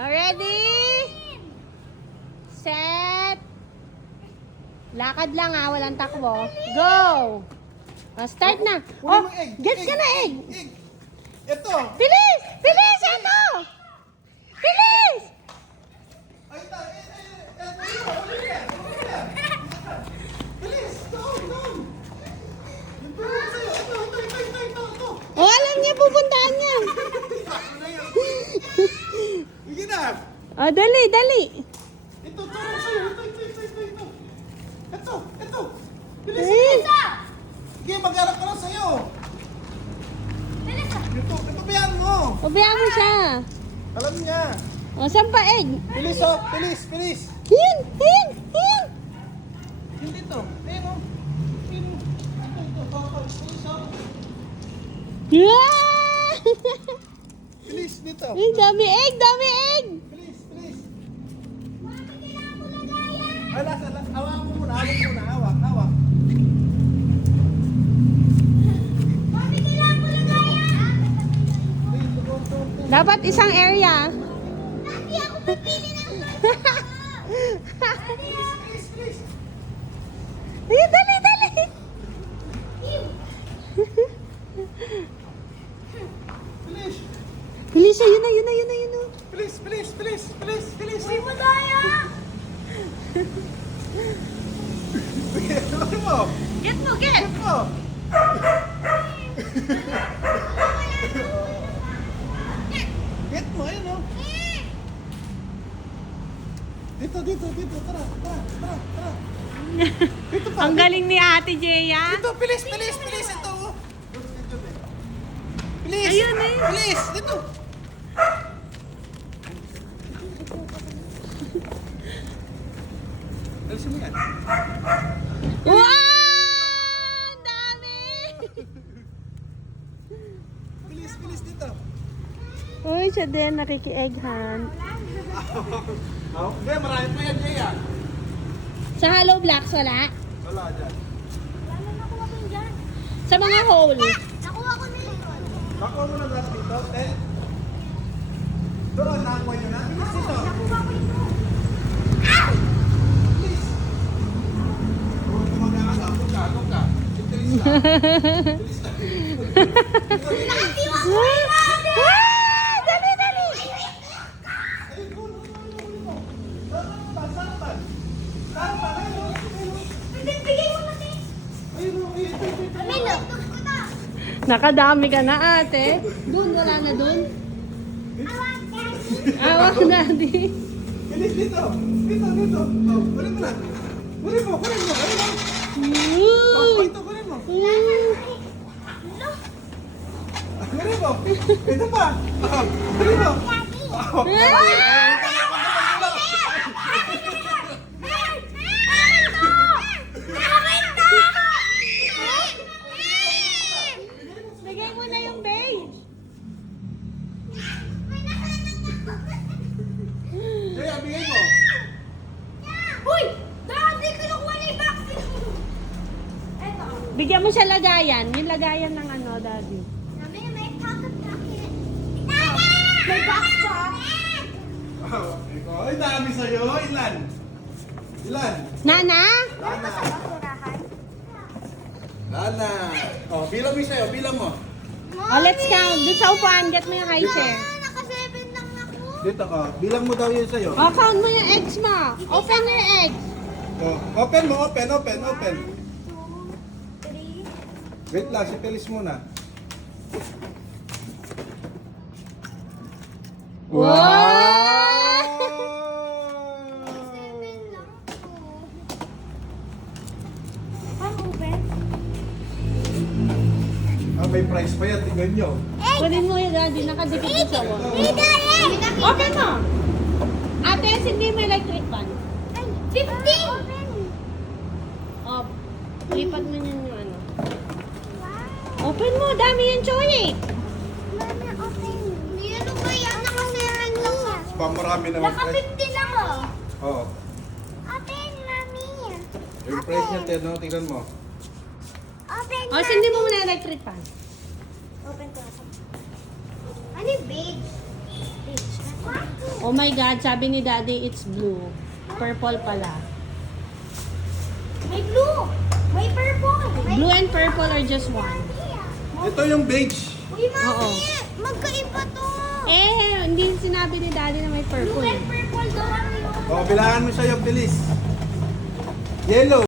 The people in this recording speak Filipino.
Ready? Set. Lakad lang ha, walang takbo. Go! Start na. Oh, get ka na egg. Ito. Bilis! Bilis! Ito! Bilis! Ay, ito. Bilis! Go! Yung tulong sa'yo. Ito. Oh, alam niya pupuntahan niya. Sige na. Oh, dali, dali. Ito, tulong sa'yo. Ito. Bilis! Bilis! Sige, mag-arap ka lang sa'yo. Ito, pabayaan mo. Pabayaan mo siya. Alam niya. Oh, saan pa egg? Bilis, oh. Bilis. Yan! Hindi to. Ayun, oh. Ayun. Ito. Bilis, oh. Yeah! Bilis, dito. Ay, dami egg! Dami egg! Bilis. Alas. Hawak mo muna. Hawak. Dapat isang area. Ay, dali! Bilis. Bilis siya, yun na. Bilis. Uy, madaya! Ano mo? Get mo, get! Ano? Get mo, ayun, oh. Dito. Tara. Dito pa. Ang galing ni Ate Jeya. Dito, bilis. Ito, oh. Bilis. Ayun, eh. Bilis, dito. Alisin mo yan. Wow! Ang dami! Bilis dito. Uy, siya din, nakiki-egg hunt. Oh, hindi, marami pa yan, Jaya. Sa hollow blocks, wala? Wala dyan. Sa mga hole. Nakuha mo na lahat dito, eh. Doon, nakuha nyo na. Bilis dito. Bilis. Huwag mo mag-aasapot ka. Ano ka? Bilis lang. Dali! Nakadami ka na, ate. Doon, wala na doon. Awak na, di. Bilis dito. Dito. Oh, kunin mo na. Kunin mo. Ayun na. Oh, ito, kunin mo. Kunin mo. Ito pa. Oh, kunin mo. Oh, Lagay mo na yung beige. Jaya, bigay mo. Bigyan mo siya lagayan. Yung lagayan ng ano, daddy. Oh, ikaw. Ay, dami sa'yo. Ilan? Nana? Lana. Oh, bilang mo sa'yo. Bilang mo. Oh, let's count. Doon sa upuan, get mo yung high chair. Dito ka. Bilang mo daw yun sa'yo. Oh, count mo yung eggs mo. Open your eggs. Oh, open mo. Open. Wait lang. Si Pelis muna. Ah, may price pa yan. Tingnan nyo. Kunin mo yung daddy. Nakadikit mo sa wall. Open mo. Ate, hindi mo electric fan. Oh, lipat mo yun yung ano. Open mo. Dami yung choy. Marami naman price. Oo. Yung price niya, Ted, no? Tingnan mo. Oh, sindi mo muna electric fan. Open ko. Ano yung beige? Beige. Oh my God, sabi ni Daddy, it's blue. Purple pala. May blue. May purple. Blue and purple are just one. Ito yung beige. Uy, Oo. mami. Magkaiba to. Eh, hindi sinabi ni Daddy na may Blue purple. and purple daw ano yun. O, bilangan mo siya yung bilis. Yellow.